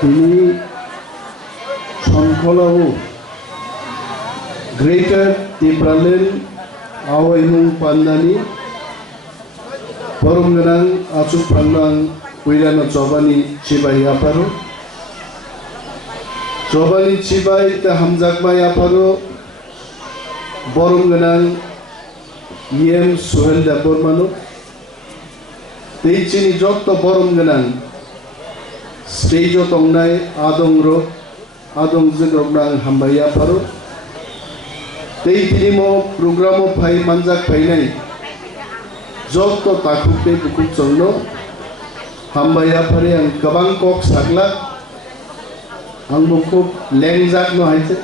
Hinui Sonkolau Greater Tipra Awaimu Pandani Khwrwng Acu Pandang Wirana Chobani Chibai Aparo Chobani Chibai Ta Hamjakbai Aparo Khwrwng Yem Suhel Debbarma Chini Joto Khwrwng Stage Tongnai Adong Zigrognan Hambaya Paro Pilimo Programo Pai Manjak Painai Joto Takukte Bukuk Chongno Hambaya Pari and Kabangkok Sakla Angmukuk Lengjak no Haite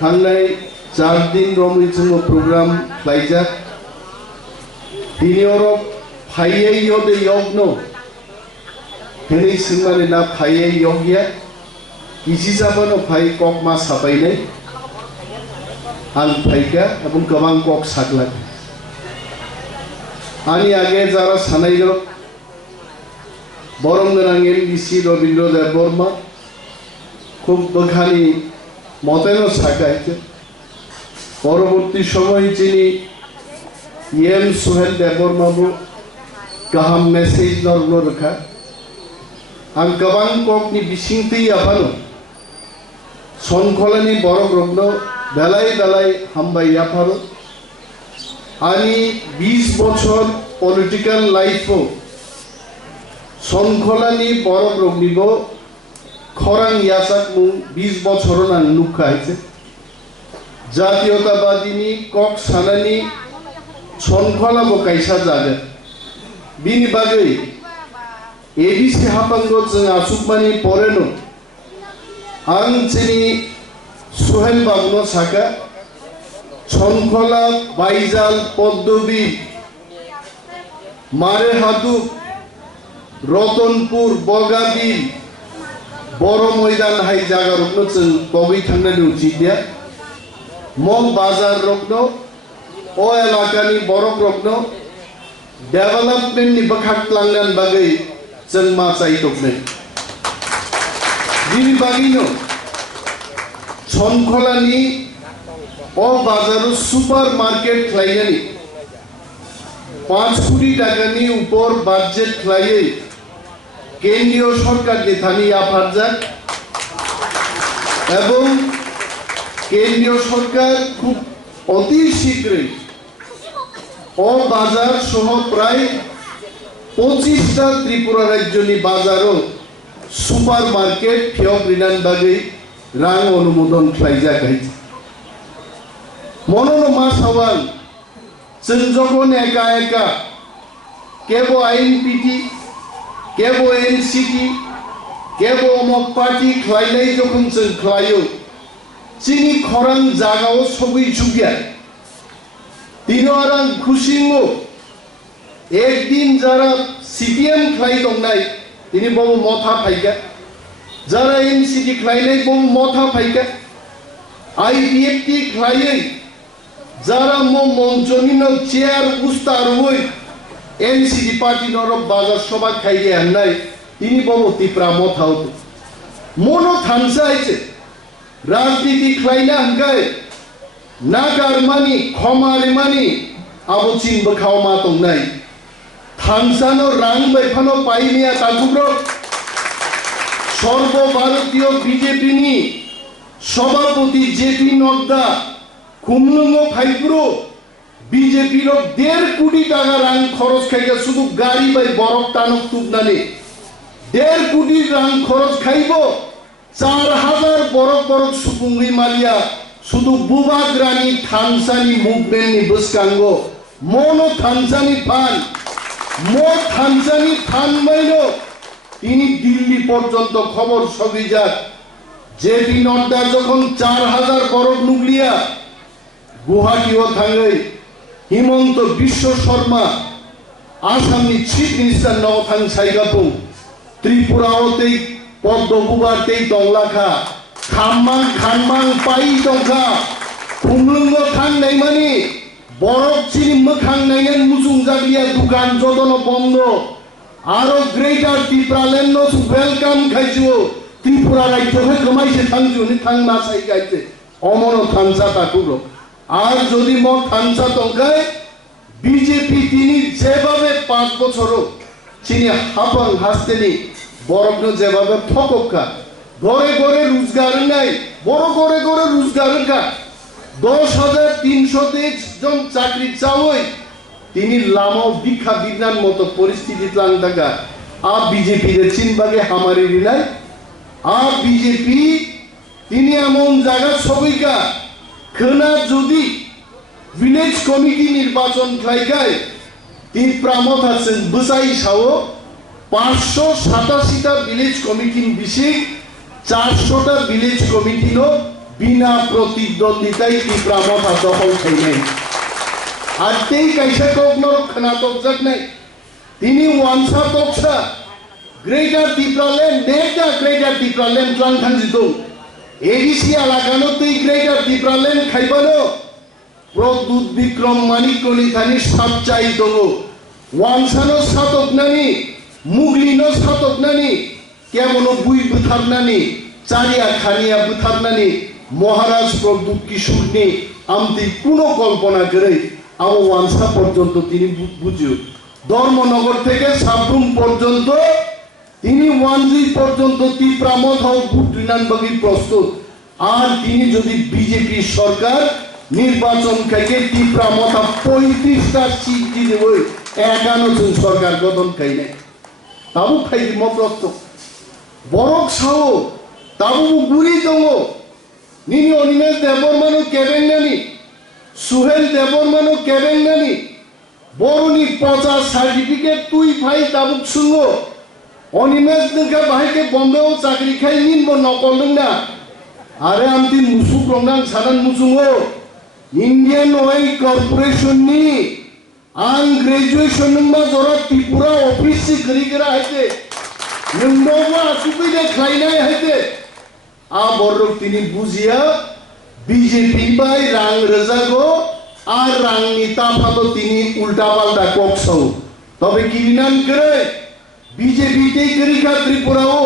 Hangnai Jardin Romichungo Program Plaijak Norok Haye Yode Yogno Hinui Singmani na Haye Yogya Isisabano Pai Kok Ma Sapainai Ang Paika Abung Kabangkok Sakla Ani Age Zara Sanairo Khwrwng Isi Robindro Debbarma Khub Bakhani Motha Sakha পরবর্তী সময় যিনি EM Sohel Debbarma গাহাম message নরনো রেখা আং গোबां cockney বিসিংতেই আফানো সনখলানি বড় রগ্ন বেলায় বেলায় হামবাই আফারো আনি 20 বছর political লাইফও সনখলানি বড় রগ্নিব খরাং ইয়াসাক মু 20 বছর না নুকা হইছে জাতীয়তাবাদীনি কক সানানি সনখলাবো কাইসা জাগে বিনি বাগৈ এবিসি হাপাঙ্গো जों आसुकमानि परेनो आं चिनि सोहेल बाबुनो साखा सनखला बाइजाल पद्मबी मारेहादु रतनपुर बगाबिल बड़ मैदान हाय जागा रखनो जों बगै थांनानै उचिदिया मग बाजार रखनो ओ एलाकानि बरक रखनो डेभेलपमेन्टनि बखाख्लांनान बागै जों मा चाइतोबनै बिनि बागैनो सनखलानि ओ बाजारो सुपार मार्केट ख्लायनानै 5 कोटी टाकानि ऊपर बाजेट ख्लायै केन्द्रीय सरकारनि थानि आफादजाक এবং केन्द्रीय सरकार खूब अति शीघ्रই ও বাজার সহ প্রায় 25টা ত্রিপুরা রাজ্যনি বাজারও সুপার মার্কেট ফিয়গ্রিনান বাগৈ রাং অনুমোদন খাইজাকাই মনোরমা সাওয়াল जों যখন একা একা কেবো আইএনপিটি কেবো এনসিটি কেবো অমক পার্টি খাইলাই যখন जों খাইও চিনি খরাং জাগাও সবই জুগিয়া তিনরাং খুশিঙ্গো একদিন যারা সিপিএম খাই দংনাই তিনি বড় মথা ফাইকা যারা এনসিটি খাইলাই বড় মথা ফাইকা আইপিএফটি খাইयै যারা মঞ্চনিন চেয়ার উস্তার হই এনসিটি পার্টি নরক বাজার সভা খাইয়ে আননাই তিনি বড় তিপ্রা মথা হতো মনো থানসাইছে রাজনীতি খাইনা হাঙ্গাই নাগারমানি খমারিমানি আবচিন বখাওমা দংনাই থানসানো রাং বাইফানো পাইনিয়া তাগুব্র সর্বভারতীয় বিজেপিনি সভাপতি জেপি নড্ডা খুমলুঙ্গ ফাইপুরো বিজেপির 1.5 কোটি টাকা রাং খরচ খাইয়া শুধু গাড়ি বাই বরফ টানক তুবনানি 1.5 কোটি রাং খরচ খাইব 4000 বরফ বরফ সুপুঙ্গি মালিয়া শুধু বুবাগ্রানি থানসানি মুভমেন্টনি বসকাঙ্গ মনো থানসানি ফান মো থানসানি ফান মাইনো তিনি দিল্লি পর্যন্ত খবর সবিজাত জেপি নড্ডা যখন 4000 বরফ নুগলিয়া গুয়াহাটিও থাঙ্গৈ হিমন্ত বিশ্ব শর্মা আসামনি চিফ মিনিস্টার নওথাং সাইগাপুং ত্রিপুরাওতেই পদ্মবুবারতেই দংলাখা খানমাং পাই দংখা খুমলুঙ্গ থাংনাই মানি বরফ চিনি মোখাং নাইয়েন মুজুং জাগলিয়া দোকান যতন বন্ধ आरो ग्रेटार टिप्रालेण्ड नो वेलकाम खाइजो त्रिपुरा राज्य गमाइसे थांजुनि थांना साइ गाइते अमनो थांसा ताकुरो আর যদি মত থানসা তঙ্কায় বিজেপি তিনি যেভাবে 5 বছরও চিনি হাপাং হাসতেনি বরগ্ন যেভাবে ঠককা ঘরে ঘরে রোজগার নাই বড় ঘরে ঘরে রোজগার কা 10,323 জন চাকরি চাওই তিনি লামাও দীক্ষা বিজ্ঞান মতো পরিস্থিতি লাং থাকা আ বিজেপি রে চিনবাগে হামারি রিলাই আ বিজেপি তিনি এমন জায়গা সবইকা খনা যদি ভিলেজ কমিটি নির্বাচন খাইগায় তিপ্রা মথা जों বসাই সাও 587টা ভিলেজ কমিটি বিশিক 400টা ভিলেজ কমিটি নো বিনা প্রতিদ্বন্দ্বিতায় তিপ্রা মথা দখল খাইনাই আর তেই কাইসা নরক খনা তকজাক নাই তিনি ওয়ানসা তকসা গ্রেটার টিপ্রালেন্ড নেটা গ্রেটার টিপ্রালেন্ড প্লান থানজিত এডিসি এলাকানো তুই গ্রেটার টিপ্রালেন্ড খাইবানো প্রদ্যুৎ বিক্রম মানিকনি থানি সাপচাই দङ ওয়ানসানো সাতকনানি মুগলিনো সাতকনানি কেমন বুই বুথারনানি চারিয়া খানিয়া বুথারনানি মহারাজ প্রদ্যুৎ কিশোরনি আমতি কোনো কল্পনা করে আও ওয়ানসা পর্যন্ত তিনি বুঝিও ধর্মনগর থেকে সাবরুম পর্যন্ত তিনি ওয়ানজি পর্যন্ত তিপ্রা মথা বুদ্ধিনান বাগি প্রস্তুত আর তিনি যদি বিজেপি সরকার নির্বাচন খাইকে তিপ্রা মথা 35টা সিট দিয়ে ওই 51 জন সরকার গঠন খাই নাই তাবু খাই মপ্রস্ত বরক সাও তাবু গুরি দङ নিনি অনিমেষ দেববর্মানো কেবেংনানি সুহেল দেববর্মানো কেবেংনানি বরুনি পচা সার্টিফিকেট তুই ভাই তাবুক সুঙ্গ অনিমেষ দেখা ভাইকে বম্বেও চাকরি খাই নিনব নকল না আরে আমতি মুসুক রংনাং সাদান মুসুঙ্গো ইন্ডিয়ান অয়েল কর্পোরেশন নি আন গ্রাজুয়েশন नमा जरा त्रिपुरा ऑफिस से करिगरा हते नंगबा सुपिदे खाइनाय हते आ बरक तिनि बुजिया बीजेपी बाय रां रजागो আর রাংনি তাফাতো তিনি উল্টা পাল্টা ককসাও তবে কিরিনান করে বিজেপি তেই করিখা ত্রিপুরাও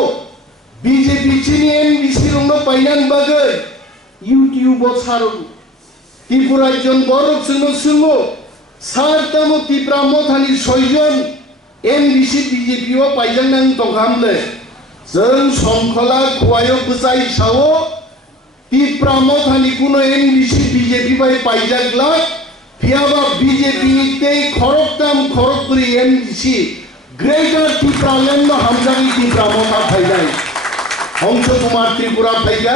বিজেপি চিনি এমবিসি রংনো পাইনান বাগে ইউটিউব ছাড়ো ত্রিপুরা জন বরক সুঙ্গো সারতামো তিপ্রা মথানি 6 জন এমবিসি বিজেপি ও পাইজানাং তংহামলে जों সংখলা খোয়ায় বসাই সাও তিপ্রা মথানি কোনো এমবিসি বিজেপি বাই পাইজাগলা ফিয়াবা বিজেপি তেই খরকতাম খরকপুরি এমবিসি গ্রেটার টিপ্রালেন্ড হামজাগি তিপ্রা মথা ফাইলাই হংস কুমার ত্রিপুরা ফাইগা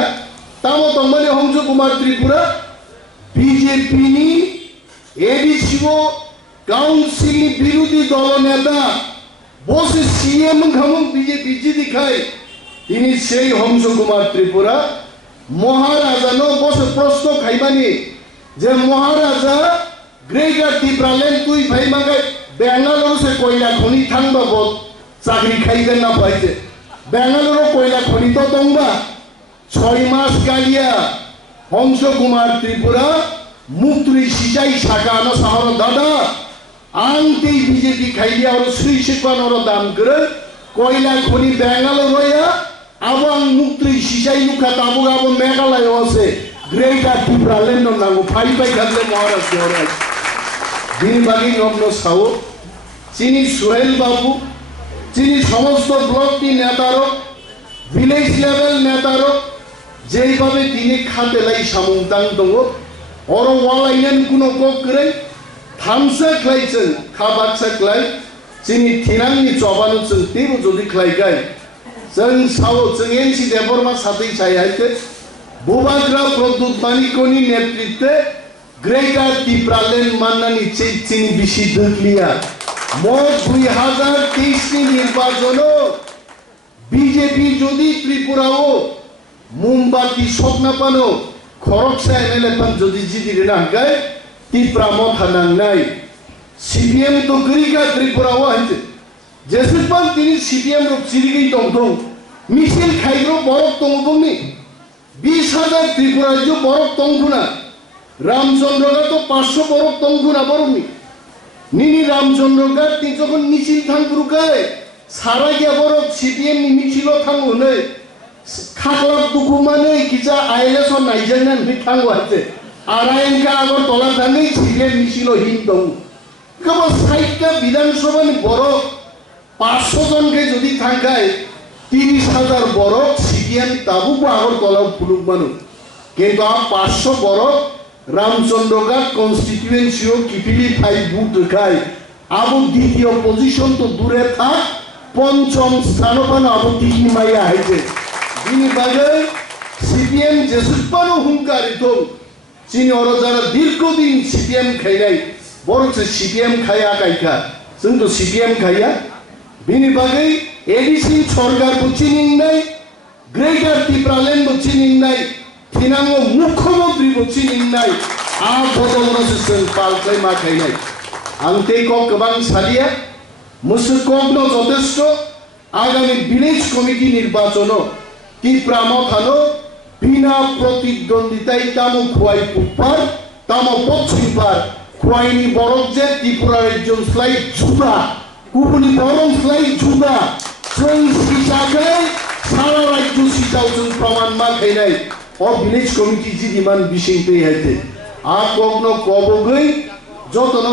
তামো তংমানে হংস কুমার ত্রিপুরা বিজেপি নি এডিসিও কাউন্সিল বিরোধী দল নেতা বসে সিএম খামু বিজেপি জিদি খায় তিনি সেই হংস কুমার ত্রিপুরা মহারাজানো বসে প্রশ্ন খাইবানি যে মহারাজা গ্রেটার টিপ্রালেন্ড তুই ভাই মাগাই বেঙ্গালোর সে কয়লা খনি থাকবা বল চাকরি খাইবেন না পাইতে বেঙ্গালোর কয়লা খনি তো দংবা 6 মাস গালিয়া হংস কুমার ত্রিপুরা মুক্তি সিজাই সাকানো শহর দাদা আনতে বিজেপি খাইলিয়া আর শ্রী শিকানোর দাম করে কয়লা খনি বেঙ্গালোর হইয়া আবাং মুক্তি সিজাই লুকা তাবু আবো মেঘালয় আছে গ্রেটার টিপ্রালেন্ড নাগো ফাই পাই খালে মহারাজ মহারাজ দিনবাগি অন্য সাও চিনি সোহেল বাবু চিনি সমস্ত ব্লকটি নেতারক ভিলেজ লেভেল নেতারক যেইভাবে তিনি খাতেলাই সামুংতাং দङ অর ওয়ালাইনেন কোনো ককরে থামসা খ্লাইছেন খাবাকসা খ্লাই চিনি থিনাংনি চবানো जों तेबो যদি ख्लाइगाय जों साव जों एनसि देबरमा साथै सायाइते बुबाग्रा प्रद्युत मानिकनि नेतृत्वे ग्रेटार टिप्रालेन्ड माननानि चिनि बिसि दोगलिया मोट 2023 नि निर्वाचनो বিজেপি যদি ত্রিপুরাও মোমবাতি স্বপ্ন পানো খরকসা এমএলএ পান যদি জিদিরে না গায় তিপ্রা মথা নাংনাই সিপিএম তো গরিগা ত্রিপুরাও আছে যেসেপান তিনি সিপিএম রক চিরিগই দং মিছিল খাইগ্রো বরক দংনি 20,000 ত্রিপুরা যে বরক দংখুনা রামচন্দ্রগা তো 500 বরক দংখুনা বরকনি নিনি রামচন্দ্রগা তি যখন মিছিল থাংপুরুকায় सारा गया बरफ CPM नि मिथिल थांगोनै खाख्लाब दुखुमानै किजा आइलेसन नाइजेननान बि थांगोआचे आरायनका आगर तला थाङै CPM मिथिल हिन दं केवल 60टा विधानसभानि बरफ 500 जनके যদি थांगाय 30,000 बरफ CPM ताबुको आगर तलाव फुलुक मानु किन्तु आ 500 बरफ रामचंद्रघाट कन्स्टिट्युएन्सिओ किपिली 5 बुथ खाय आबो द्वितीय पजिशन तो दूरे थाक पंचम स्थानपान आबो तिनि माया हाइजे बिनि बागै CPM जेसेबानो हुंकारि दं चिनि अर जारा दीर्घदिन CPM खायनाय बरकसे CPM खाया कायखा जों तो CPM खाया बिनि बागै एडिसि सरकारबो चिनिनाय ग्रेटर टिप्रालेन्डबो चिनिनाय थिनांगो मुख्यमन्त्रीबो चिनिनाय आ बदलनासो जों पालख्लाय मा खायनाय आं तेको गोबां सालिया मुसुकगनो जथेष्ट आगामी विलेज कमिटी निर्वाचन टिप्रा मथानो बिना प्रतिद्वंदिताय तामो खुवाई पुपार तामो पश्चिमपार खुवाईनि बरफ जे त्रिपुरा राज्य स्लाइ जुदा गुबुननि बरफ स्लाइ जुदा जों सिटाखै सारा राज्य सिटाव जों प्रमाण मा खायनाय अ विलेज कमिटी जिदिमान बिसिं पे हायते आ कगनो कबगै जतनो